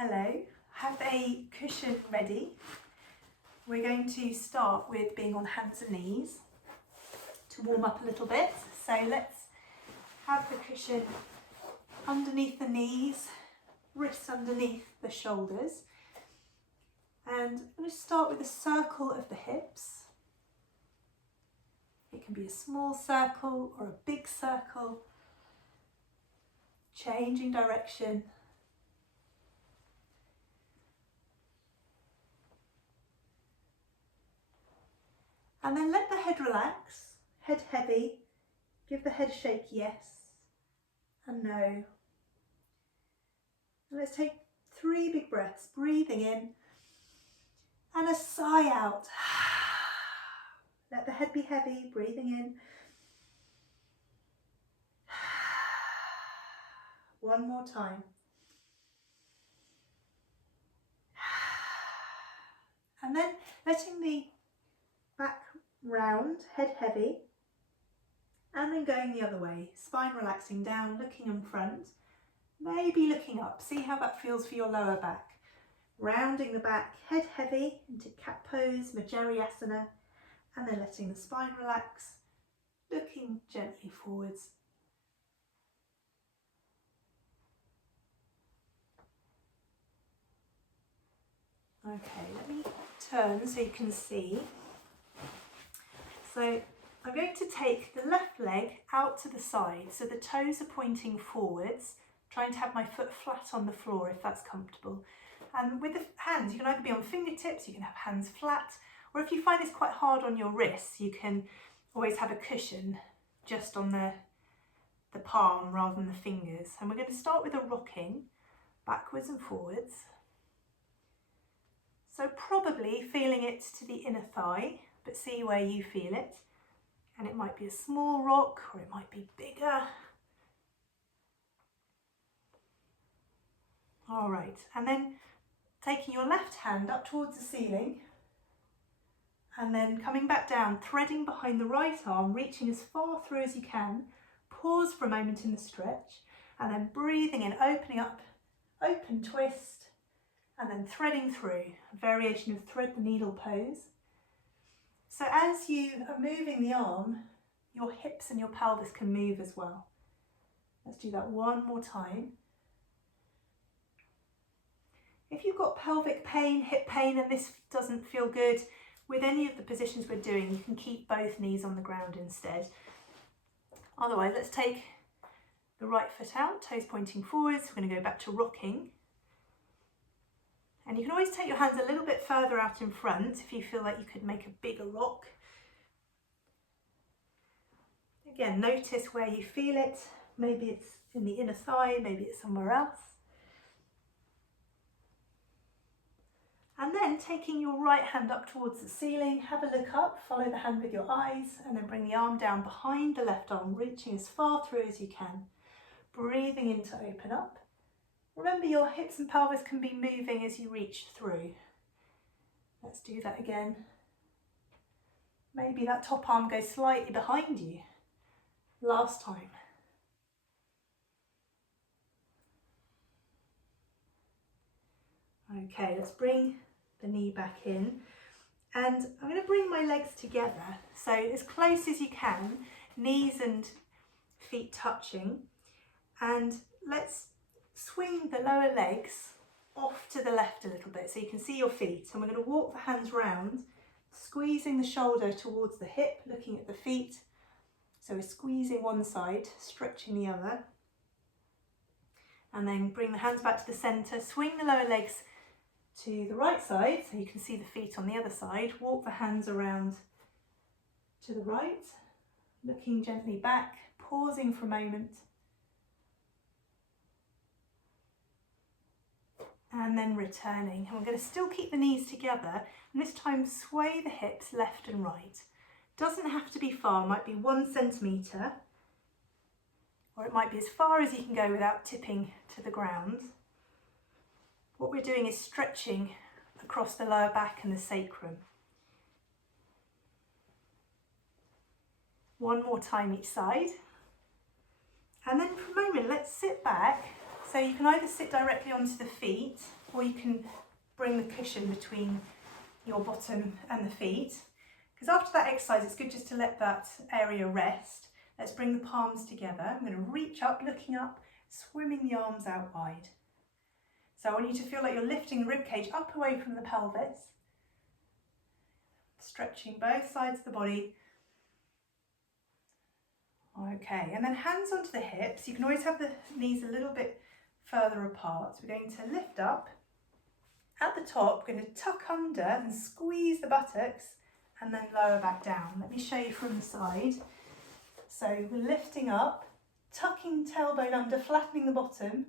Hello, have a cushion ready. We're going to start with being on hands and knees to warm up a little bit. So let's have the cushion underneath the knees, wrists underneath the shoulders. And I'm going to start with a circle of the hips. It can be a small circle or a big circle, changing direction. And then let the head relax, head heavy, give the head a shake yes and no. And let's take 3 big breaths, breathing in and a sigh out. Let the head be heavy, breathing in. One more time. And then letting the back round, head heavy, and then going the other way. Spine relaxing down, looking in front, maybe looking up. See how that feels for your lower back. Rounding the back, head heavy into cat pose, Majariasana, and then letting the spine relax, looking gently forwards. Okay, let me turn so you can see. So I'm going to take the left leg out to the side, so the toes are pointing forwards, trying to have my foot flat on the floor if that's comfortable. And with the hands, you can either be on fingertips, you can have hands flat, or if you find this quite hard on your wrists, you can always have a cushion just on the palm rather than the fingers. And we're going to start with a rocking backwards and forwards. So probably feeling it to the inner thigh, but see where you feel it. And it might be a small rock or it might be bigger. All right, and then taking your left hand up towards the ceiling and then coming back down, threading behind the right arm, reaching as far through as you can. Pause for a moment in the stretch and then breathing in, opening up, open twist, and then threading through, a variation of thread the needle pose. So as you are moving the arm, your hips and your pelvis can move as well. Let's do that one more time. If you've got pelvic pain, hip pain, and this doesn't feel good, with any of the positions we're doing, you can keep both knees on the ground instead. Otherwise, let's take the right foot out, toes pointing forwards. We're going to go back to rocking. And you can always take your hands a little bit further out in front if you feel like you could make a bigger rock. Again, notice where you feel it. Maybe it's in the inner thigh, maybe it's somewhere else. And then taking your right hand up towards the ceiling, have a look up, follow the hand with your eyes, and then bring the arm down behind the left arm, reaching as far through as you can. Breathing in to open up. Remember, your hips and pelvis can be moving as you reach through. Let's do that again. Maybe that top arm goes slightly behind you. Last time. Okay, let's bring the knee back in. And I'm going to bring my legs together. So as close as you can, knees and feet touching. And let's swing the lower legs off to the left a little bit so you can see your feet. And we're going to walk the hands round, squeezing the shoulder towards the hip, looking at the feet. So we're squeezing one side, stretching the other. And then bring the hands back to the centre, swing the lower legs to the right side so you can see the feet on the other side. Walk the hands around to the right, looking gently back, pausing for a moment. And then returning. And we're going to still keep the knees together, and this time sway the hips left and right. Doesn't have to be far, might be 1 centimetre, or it might be as far as you can go without tipping to the ground. What we're doing is stretching across the lower back and the sacrum. One more time each side. And then for a moment, let's sit back, So you can either sit directly onto the feet, or you can bring the cushion between your bottom and the feet. Because after that exercise, it's good just to let that area rest. Let's bring the palms together. I'm going to reach up, looking up, swimming the arms out wide. So I want you to feel like you're lifting the ribcage up away from the pelvis, stretching both sides of the body. Okay, and then hands onto the hips. You can always have the knees a little bit further apart. So we're going to lift up. At the top, we're going to tuck under and squeeze the buttocks and then lower back down. Let me show you from the side. So we're lifting up, tucking tailbone under, flattening the bottom,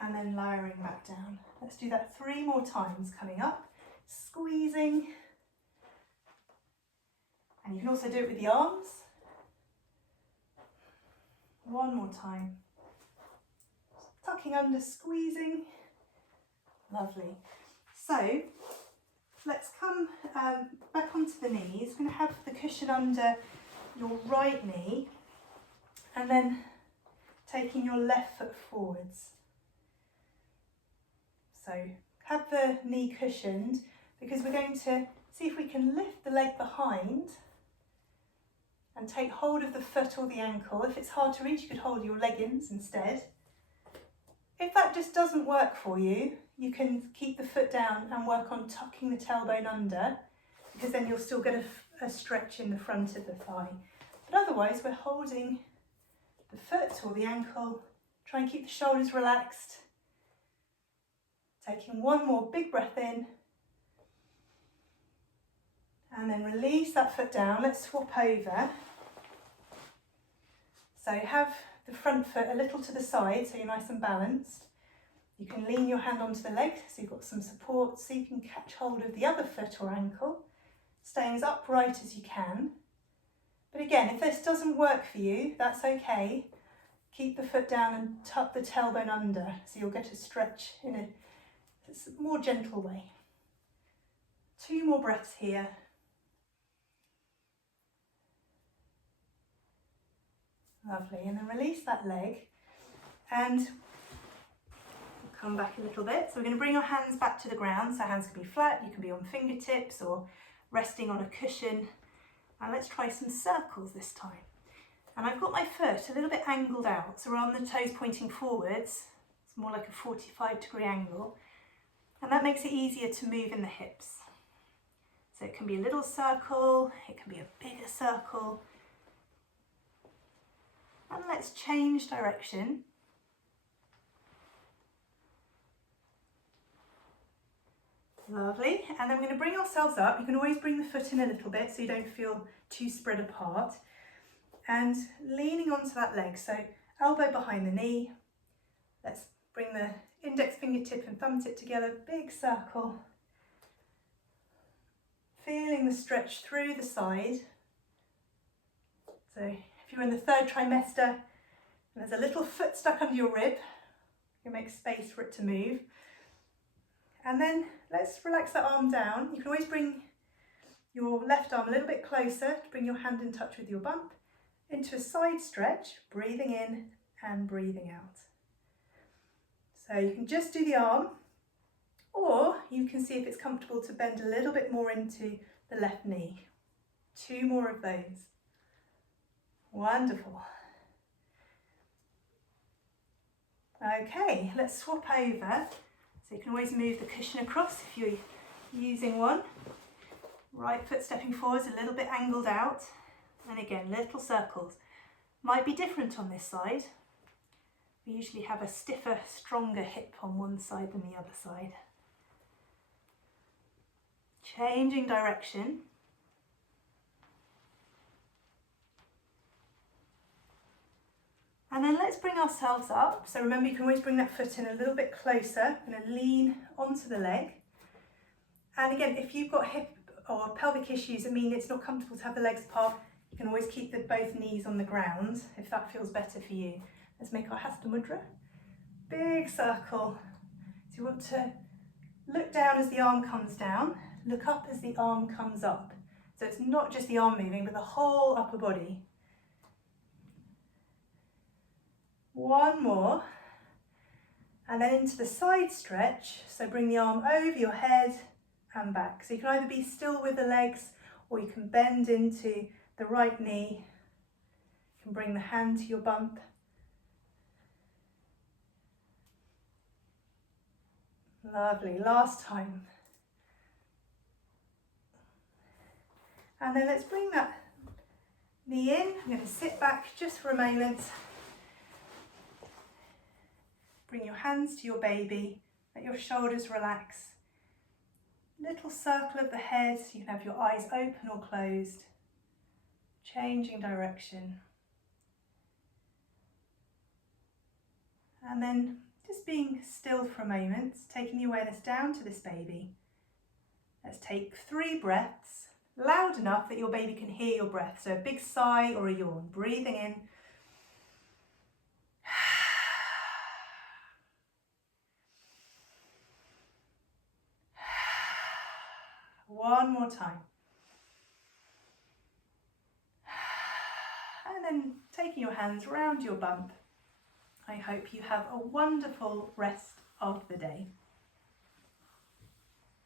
and then lowering back down. Let's do that 3 more times. Coming up, squeezing. And you can also do it with the arms. 1 more time. Tucking under, squeezing. Lovely. So let's come back onto the knees. We're going to have the cushion under your right knee and then taking your left foot forwards. So have the knee cushioned, because we're going to see if we can lift the leg behind and take hold of the foot or the ankle. If it's hard to reach, you could hold your leggings instead. If that just doesn't work for you, you can keep the foot down and work on tucking the tailbone under, because then you'll still get a stretch in the front of the thigh. But otherwise, we're holding the foot or the ankle. Try and keep the shoulders relaxed. Taking 1 more big breath in. And then release that foot down. Let's swap over. So have the front foot a little to the side so you're nice and balanced. You can lean your hand onto the leg so you've got some support, so you can catch hold of the other foot or ankle, staying as upright as you can. But again, if this doesn't work for you, that's okay. Keep the foot down and tuck the tailbone under so you'll get a stretch in a more gentle way. 2 more breaths here. Lovely, and then release that leg and we'll come back a little bit. So we're going to bring our hands back to the ground. So hands can be flat, you can be on fingertips or resting on a cushion. And let's try some circles this time. And I've got my foot a little bit angled out, so we're on the toes pointing forwards. It's more like a 45-degree angle. And that makes it easier to move in the hips. So it can be a little circle, it can be a bigger circle. And let's change direction. Lovely. And then we're going to bring ourselves up. You can always bring the foot in a little bit so you don't feel too spread apart. And leaning onto that leg, so elbow behind the knee. Let's bring the index fingertip and thumb tip together, big circle. Feeling the stretch through the side. So if you're in the 3rd trimester and there's a little foot stuck under your rib, you can make space for it to move. And then let's relax that arm down. You can always bring your left arm a little bit closer to bring your hand in touch with your bump, into a side stretch, breathing in and breathing out. So you can just do the arm, or you can see if it's comfortable to bend a little bit more into the left knee. 2 more of those. Wonderful. Okay, let's swap over. So you can always move the cushion across if you're using one. Right foot stepping forwards, a little bit angled out. And again, little circles. Might be different on this side. We usually have a stiffer, stronger hip on one side than the other side. Changing direction. And then let's bring ourselves up. So remember, you can always bring that foot in a little bit closer. I'm going to lean onto the leg. And again, if you've got hip or pelvic issues that mean it's not comfortable to have the legs apart, you can always keep both knees on the ground if that feels better for you. Let's make our Hasta Mudra. Big circle. So you want to look down as the arm comes down, look up as the arm comes up. So it's not just the arm moving, but the whole upper body. 1 more. And then into the side stretch, so bring the arm over your head and back. So you can either be still with the legs, or you can bend into the right knee. You can bring the hand to your bump. Lovely, last time. And then let's bring that knee in. I'm going to sit back just for a moment. Bring your hands to your baby, let your shoulders relax. Little circle of the head, so you can have your eyes open or closed. Changing direction. And then just being still for a moment, taking the awareness down to this baby. Let's take 3 breaths, loud enough that your baby can hear your breath. So a big sigh or a yawn. Breathing in. One more time. And then taking your hands round your bump. I hope you have a wonderful rest of the day.